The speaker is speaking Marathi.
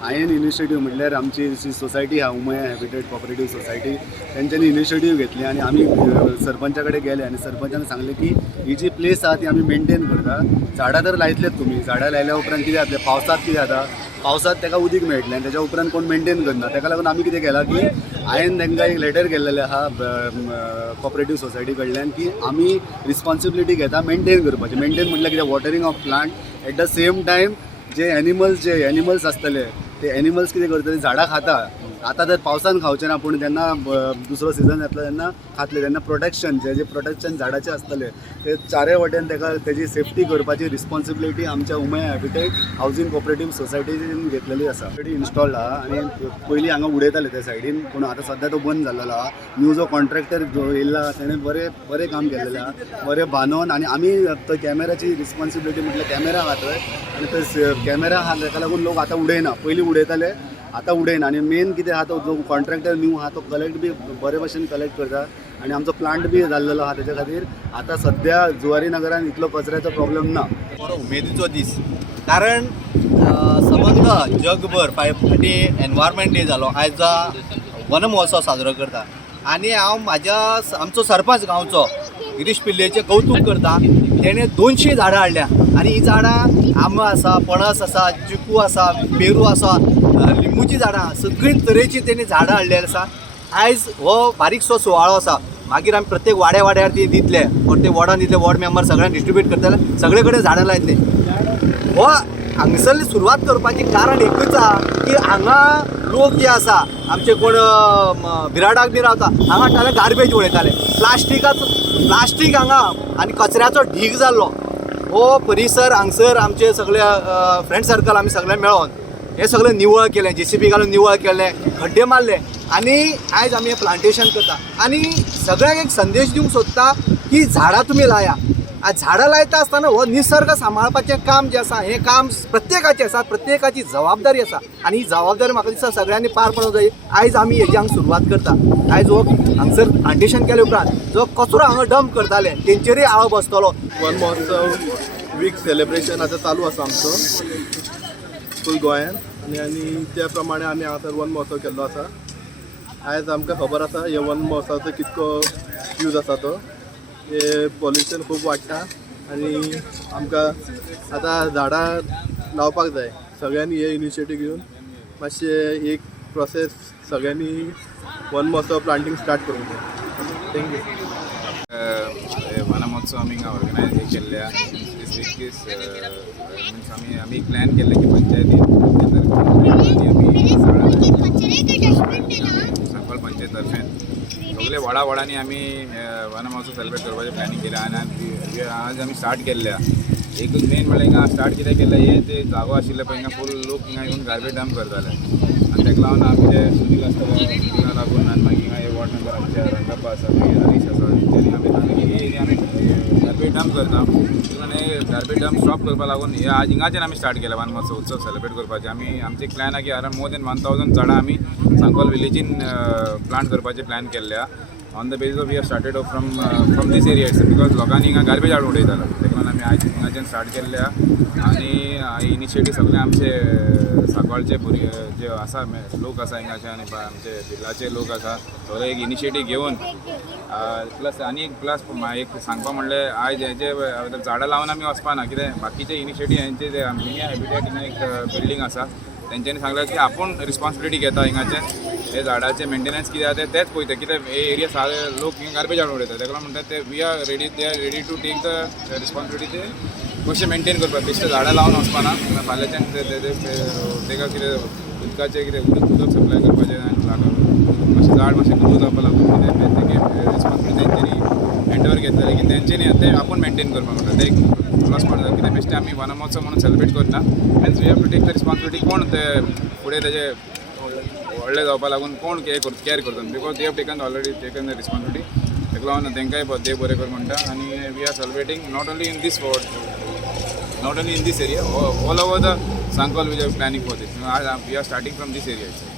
हांवें इनिशिएटीव म्हटल्यार आमची जी सोसायटी आहा उमया हॅबिटेट कॉपरेटीव सोसायटी तेंच्यांनी इनिशिएटीव घेतली आनी आमी सरपंचा कडेन गेले आनी सरपंचान सांगलें की ही जी प्लेस आहा ती आमी मेंटेन करता. झाडां तर लायतलेत तुमी, झाडां लायल्या उपरांत कितें जातलें पावसांत कितें जाता पावसांत ताका उदीक मेळटलें आनी तेच्या उपरांत कोण मेंटेन करना. ताका लागून आमी कितें केलां की हांवें तांकां एक लेटर केल्लेलें आहा कॉपरेटीव सोसायटी कडल्यान की आमी रिस्पॉन्सिबिलिटी घेता मेंटेन करपाची. मेंटेन म्हटल्यार कितें watering of plant at the same time जे एनिमल्स आसतले ते एनिमल्स कितें करतले झाडां खाता. आतां तर पावसान खावचे ना पूण जेन्ना दुसरो सिजन येतलो तेन्ना खातले तेन्ना प्रोटेक्शन जे प्रोटेक्शन झाडाचें आसतलें ते चारय वटेन ताका तेजी सेफ्टी करपाची रिस्पॉन्सिबिलिटी आमच्या उमया हॅबिटेट हावजींग कॉपरेटीव सोसायटीन घेतलेली आसा. ऑलरेडी इन्स्टॉल्ड आहा आनी पयलीं हांगा उडयताले त्या सायडीन पूण आतां सद्या तो बंद जाल्लो आहा. न्यू जो कॉन्ट्रॅक्टर जो येयल्ला तेणें बरें काम केल्लेलें आहा, बरें बांदून आनी आमी तो कॅमेराची रिस्पॉन्सिबिलिटी म्हटल्यार कॅमेरा आहा थंय आनी तो कॅमेरा आहा ताका लागून लोक आतां उडयना. पयलीं उडयताले आतां उडयना आनी मेन कितें आहा तो जो कॉन्ट्रॅक्टर न्यू आहा तो कलेक्ट बी बरे भशेन कलेक्ट करता आनी आमचो प्लांट बी जाल्लेलो आहा तेच्या खातीर आतां सद्या जुवारी नगरान इतलो कचऱ्याचो प्रॉब्लेम ना. बरो उमेदीचो दीस कारण समग्र जगभर फाटी एनवायरमेंट डे जालो आयज वन महोत्सव साजरो करता आनी हांव आमचो सरपंच गांवचो गिरीश पिल्लेचें कौतुक करता. तेणें 200 झाडां हाडल्या आनी ही झाडां आंबो आसा, पणस आसा, चिकू आसा, पेरू आसा, लिंबूची झाडां सगळी तरेची तेणी झाडां हाडलेली आसा. आयज हो बारीकसो सुवाळो आसा, मागीर आमी प्रत्येक वाड्यार ती दितले, प्रत्येक वॉर्डान दितले, वॉर्ड मेंबर सगळ्यांक डिस्ट्रिब्यूट करतले, सगळे कडेन झाडां लायतले. हो हांगसरली सुरवात करपाचें कारण एकूच आहा की हांगा लोक जे आसा आमचे कोण बिराडाक बी रावता हांगा गार्बेज उडयताले, प्लास्टीक हांगा आनी कचऱ्याचो ढीग जाल्लो. हो परिसर हांगसर आमचे सगळे फ्रेंड सर्कल आमी सगळे मेळोन हे सगळें निवळ केलें, JCB घालून निवळ केलें, खड्डे मारले आनी आयज आमी हें प्लांटेशन करता. आनी सगळ्यांक एक संदेश दिवंक सोदता की झाडां तुमी लाया. झाडां लायता आसतना हो निसर्ग सांबाळपाचें काम जें आसा हें काम प्रत्येकाचें आसा, प्रत्येकाची जबाबदारी आसा आनी ही जबाबदारी म्हाका दिसता सगळ्यांनी पार पडोवंक जाय. आयज आमी हेजी हांगा सुरवात करता. आयज हो हांगसर प्लांटेशन केले उपरांत जो कचरो हांगा डंप करताले तेंचेरूय आळो बसतलो. वन महोत्सव वीक सेलिब्रेशन आतां चालू आसा आमचो फूल गोंयान आनी त्या प्रमाणे आमी हांगासर वन महोत्सव केल्लो आसा. आयज आमकां खबर आसा हे वन महोत्सवाचो कितको यूज आसा तो. हे पॉल्युशन खूब वाडटा आनी आमकां आतां झाडां लावपाक जाय. सगळ्यांनी हे इनिशिएटीव घेवन मातशें एक प्रोसेस सगळ्यांनी वन महोत्सव प्लांटींग स्टार्ट करूंक जाय. थँक्यू. वन महोत्सव आमी हिंगा ऑर्गनायज केल्ल्या दीस वीक मिन्स आमी प्लॅन केल्ले की पंचायतीन सांगोळ पंचायत तर्फे सगळे वाडांनी आमी वन महोत्सव सेलिब्रेट करपाचें प्लॅनिंग केलें आनी आज आमी स्टार्ट केल्ल्या. एकूच मेन म्हळ्यार हिंगा स्टार्ट कितें केलें हे ते जागो आशिल्ले पळय हिंगा फूल लोक हिंगा येवन गार्बेज डंप करताले आनी ताका लागून आमी जे सुनील आसता ताका लागून आनी मागीर हिंगा हे वॉर्ड मेंबर आमचे रंगप्पा आसा मागीर हरीश आसा तेणी आमी सांगलें की हे एरिया आमी गार्बेज डंप करता म्हणून हे गार्बेज डंप स्टॉप करपा लागून हे आज हिंगाच्यान आमी स्टार्ट केला वन महोत्सव उत्सव सेलिब्रेट करपाचें. आमी आमचे एक प्लॅन आहा की अरावंड मोर दॅन 1000 झाडां आमी सांगोल विलेजीन प्लांट करपाचें प्लॅन केल्ल्या. On the basis of we have started off from this area because लोकांनी हिंगा गार्बेज हाडून उडयतालो ताका लागून आमी आयज हिंगाच्यान स्टार्ट केल्ल्या. आनी इनिशिएटीव सगळे आमचे सांगोळचे भुरगे जे आसा लोक आसा हिंगाचे आनी आमचे जिल्ल्याचे लोक आसा सगळे एक इनिशिएटीव घेवन प्लस आनी प्लस एक सांगपा म्हणल्यार आयज हेचे झाडां लावन आमी वचपाना कित्याक बाकीचे इनिशिएटीव हेंचे जे आमच्या हॅबिटेट हिंगा एक बिल्डींग आसा तेंच्यांनी सांगलें की आपूण रिस्पॉन्सिबिलिटी घेता हिंगाचे हे झाडाचे मेंटेनन्स कितें आसा तेच पळयता कित्याक हे एरिया सारे लोक हिंगा गार्बेज हाडून उडयता ताका लागून म्हणटा ते we are ready to take the responsibility ते कशें मेंटेन करपाक बेश्टे झाडां लावन वचपाना. फाल्यांच्यान ताका कितें उदकाचें कितें उदक सप्लाय करपाचें आनी लागून मातशें झाड मातशें ग्रो जावपा लागून कितें तेंगे रिस्पॉन्सिबिलिटी तेंच्यांनी हँड ओवर घेतलें की तेंच्यांनी ते आपूण मेंटेन करपाक म्हणटा ते एक प्लस पॉयंट जाता कित्याक बेश्टे आमी वन महोत्सव म्हणून सेलिब्रेट करता means we have to take the responsibility कोण ते फुडें तेजे व्हडलें जावपा लागून कोण केअर करता because they have taken already taken the responsibility ताका लागून तांकांय देव बरें कर म्हणटा. आनी we are celebrating not only in this not only in this area, all over the Sankol we are planning for this. We are starting from this area.